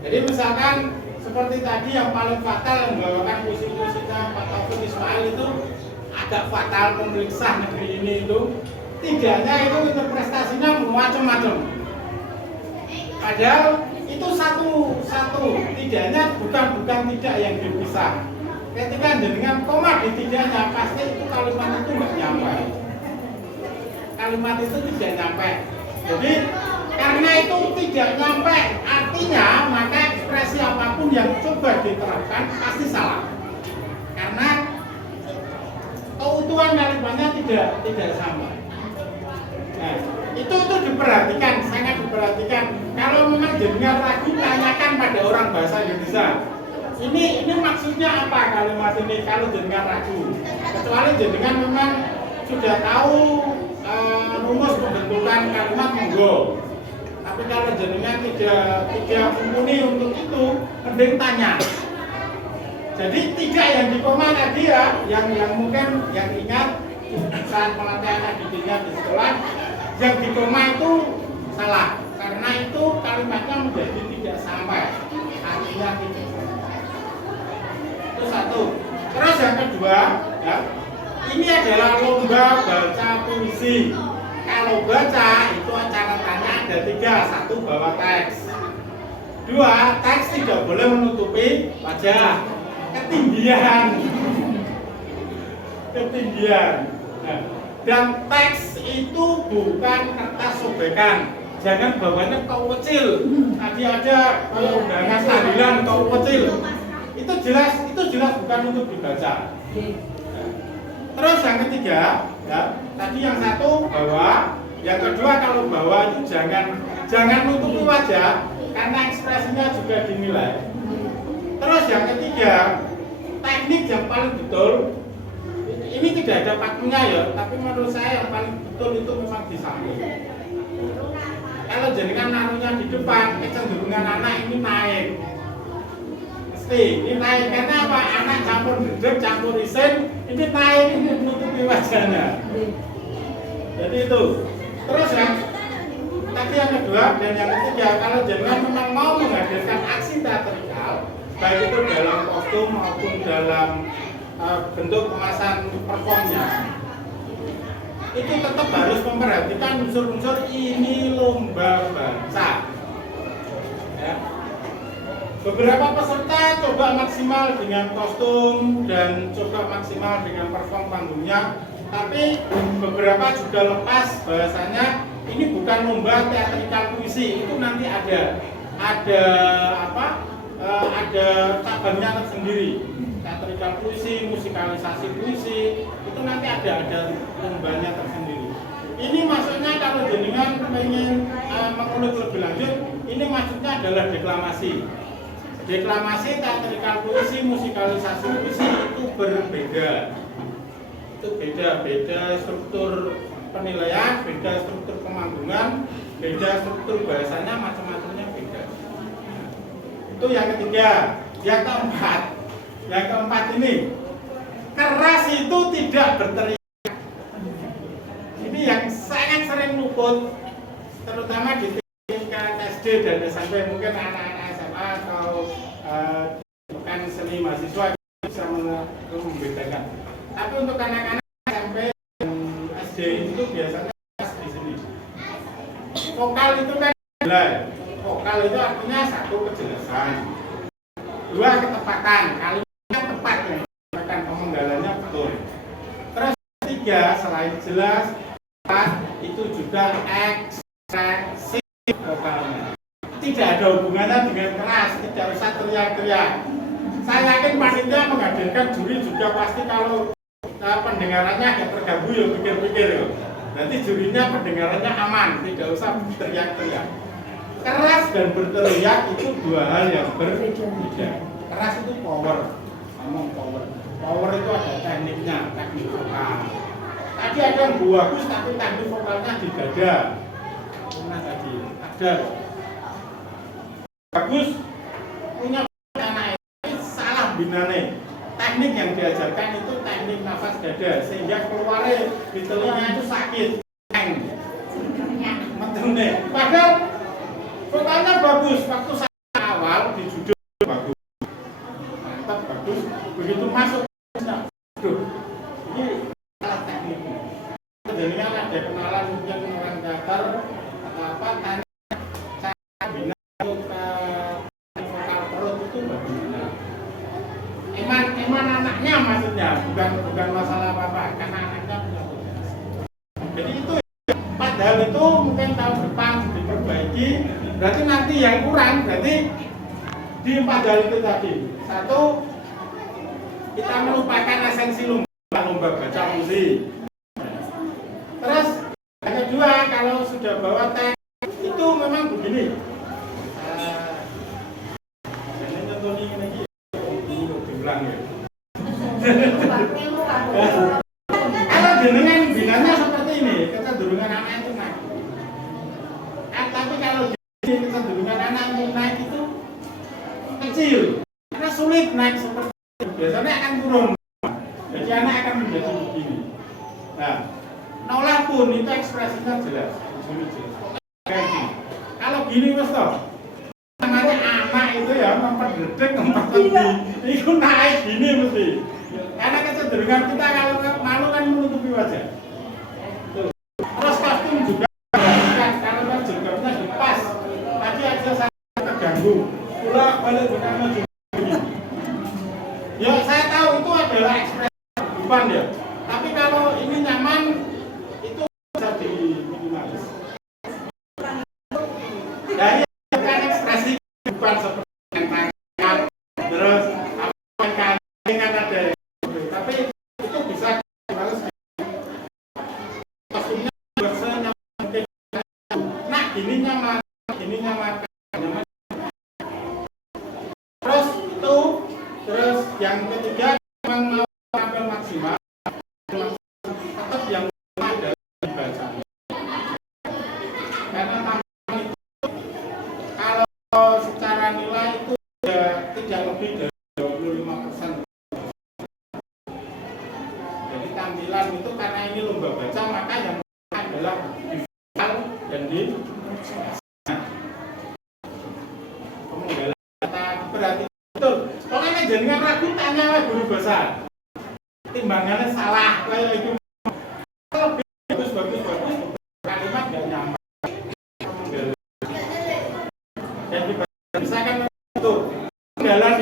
Jadi misalkan seperti tadi yang paling fatal yang membawakan puisi-puisinya Pak Taufik Ismail itu agak fatal, pemeriksa negeri ini itu tidaknya itu interpretasinya macam-macam. Padahal itu satu tidaknya bukan tidak yang dipisah. Ketika dengan koma di tidaknya pasti itu kalimat itu nggak nyampe. Kalimat itu tidak nyampe. Jadi karena itu tidak nyampe artinya maka ekspresi apapun yang coba diterapkan pasti salah. Karena keutuhan kalimatnya tidak sama. Nah, itu diperhatikan, sangat diperhatikan. Kalau memang jenengan ragu, tanyakan pada orang bahasa Indonesia. Ini maksudnya apa kalimat ini kalau jenengan ragu? Kecuali jenengan memang sudah tahu rumus pembentukan kalimat monggo. Tapi kalau jenengan tidak mumpuni untuk itu, mending tanya. Jadi tidak yang di koma tadi ya, yang mungkin yang ingat saat pelatihan didiknya di sekolah, yang di koma itu salah karena itu kalimatnya menjadi tidak sampai, artinya tidak. Itu satu. Terus yang kedua, ya, ini adalah lomba baca puisi. Kalau baca itu catatannya ada 3, 1 bawa teks, 2 teks tidak boleh menutupi wajah, ketinggian. Nah, dan teks itu bukan kertas sobekan. Jangan bawanya kau kecil. Tadi ada undangan tahlilan kau kecil. Itu jelas bukan untuk dibaca. Terus yang ketiga, ya, tadi yang satu bawa, yang kedua kalau bawa itu jangan nutupi wajah karena ekspresinya juga dinilai. Terus yang ketiga, teknik yang paling betul. Ini tidak ada pakemnya ya, tapi menurut saya yang paling betul itu memang di samping. Kalau jenengan naruhnya di depan, kecenderungan anak ini naik. Mesti, ini naik karena apa? Anak campur gedeg, campur isin, ini naik, ini menutupi wajahnya. Jadi itu. Terus yang tadi yang kedua dan yang ketiga, kalau jenengan memang mau menghadirkan aksi teatrikal, baik itu dalam kostum maupun dalam bentuk kemasan performnya, itu tetap harus memperhatikan unsur-unsur ini lomba baca. Ya. Beberapa peserta coba maksimal dengan kostum dan coba maksimal dengan perform panggungnya, tapi beberapa juga lepas bahasanya ini bukan lomba teatrikal puisi, itu nanti ada cabangnya tersendiri. Teatrikal puisi, musikalisasi puisi, itu nanti ada lombanya tersendiri. Ini maksudnya kalau jenengan ingin mengulik lebih lanjut, ini maksudnya adalah deklamasi. Deklamasi, teatrikal puisi, musikalisasi puisi itu berbeda. Itu beda struktur penilaian, beda struktur pemanggungan, beda struktur bahasanya, macam-macamnya beda. Itu yang ketiga. Yang keempat ini, keras itu tidak berteriak. Ini yang sangat sering luput, terutama di tingkat SD dan SMP. Mungkin anak-anak SMA atau bukan seni mahasiswa bisa membedakan. Tapi untuk anak-anak SMP dan SD itu biasanya di sini. Vokal itu kan nilai. Vokal itu artinya satu kejelasan, 2 ketepatan, kalimatnya tepat ya, pemenggalannya betul. Terus 3 selain jelas, 4 itu juga ekspresi vokalnya. Tidak ada hubungannya dengan keras, tidak usah teriak-teriak. Saya yakin panitia menghadirkan juri juga pasti kalau pendengarannya agak terganggu ya pikir-pikir ya. Nanti jurinya pendengarannya aman, tidak usah teriak-teriak. Keras dan berteriak itu 2 hal yang berbeda. Keras itu power, ngomong power. Power itu ada tekniknya, teknik vokal. Tadi ada yang bagus tapi teknik vokalnya di dada. Mana tadi? Ada. Bagus punya anak ini salah binane. Teknik yang diajarkan itu teknik nafas dada sehingga keluarnya di telinga itu sakit. Padahal vokalnya bagus waktu saya awal bukan masalah apa-apa karena anaknya punya tugas. Jadi itu padahal itu mungkin tahun depan diperbaiki, berarti nanti yang kurang berarti di 4 hal itu tadi. Satu, kita melupakan esensi lomba baca puisi. Terus yang kedua, kalau sudah bawa teks itu memang begini. Ini contoh ini diulang ya. Kalau jenengan bilangnya seperti ini, kecenderungan anak itu naik. Tapi kalau di kecenderungan anak itu naik itu kecil, karena sulit naik seperti itu. Biasanya akan turun. Jadi anak akan menjadi begini. Nah, nolak pun itu ekspresinya jelas. Kalau gini mas toh, namanya anak itu ya mempergedek, itu naik gini mesti. Karena kecenderungan kita kalau malu kan menutupi wajah. Terus kostum juga kalau jilbabnya dipas. Tadi aja saya terganggu. Pulang balik bukan maju. Ya saya tahu itu adalah ekspresi kehidupan ya. Tapi kalau ini nyaman itu bisa diminimalis. Dari kan ekspresi kehidupan seperti yang tangan, terus apa yang ada. Tapi itu bisa diminimalis. Kostumnya biasanya mungkin. Nah gini nyaman. Terus yang ketiga memang mau tampil maksimal, tetap yang ada dibaca. Karena tampilan itu kalau secara nilai itu tidak lebih dari 25%. Jadi tampilan itu karena ini lomba baca maka yang adalah visual dan di berarti betul. Pokoknya jangan ragu tanya lah guru bahasa. Timbangannya salah kayak itu. Kalau bagus kalimat nggak nyampe. Dan bisa kan itu kendala